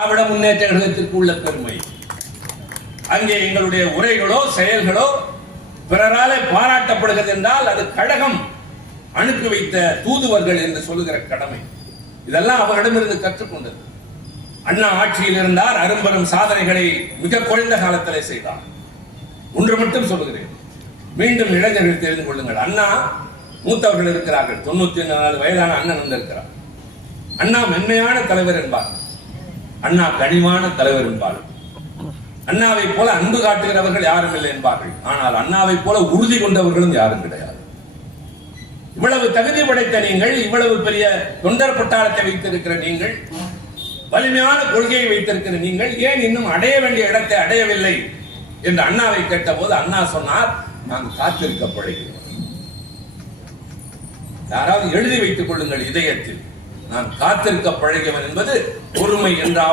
திராவிட முன்னேற்ற கழகத்திற்கு உள்ள பெருமை. அங்கே எங்களுடைய உரைகளோ செயல்களோ பிறராலே பாராட்டப்படுகிறது என்றால் அது கழகம் அனுப்பி வைத்த தூதுவர்கள் என்று சொல்லுகிற கடமை. இதெல்லாம் அவரிடமிருந்து கற்றுக்கொண்டது. அண்ணா ஆட்சியில் இருந்தார், அரும்பெரும் சாதனைகளை மிக குறைந்த காலத்திலே செய்தார். ஒன்று மட்டும் சொல்லுகிறேன், மீண்டும் இளைஞர்கள் தெரிந்து கொள்ளுங்கள். அண்ணா மூத்தவர்கள் இருக்கிறார்கள், 94 வயதான அண்ணன் வந்திருக்கிறார். அண்ணா மென்மையான தலைவர் என்பார், அண்ணா கனிவான தலைவர் என்பார். அண்ணாவை போல அன்பு காட்டுகிறவர்கள் யாரும் இல்லை என்பார்கள். ஆனால் அண்ணாவை போல உறுதி கொண்டவர்களும் யாரும் கிடையாது. இவ்வளவு தகுதி படைத்த நீங்கள், இவ்வளவு பெரிய தொண்டர் பட்டாளத்தை வைத்திருக்கிற நீங்கள், வலிமையான கொள்கையை வைத்திருக்கிற நீங்கள் ஏன் இன்னும் அடைய வேண்டிய இடத்தை அடையவில்லை என்று அண்ணாவை கேட்டபோது அண்ணா சொன்னார், நாங்கள் காத்திருக்க பழகிறோம். யாராவது எழுதி வைத்துக் கொள்ளுங்கள் இதயத்தில், நான் காத்திருக்க பழகியவன் என்பது பொறுமை என்றாவது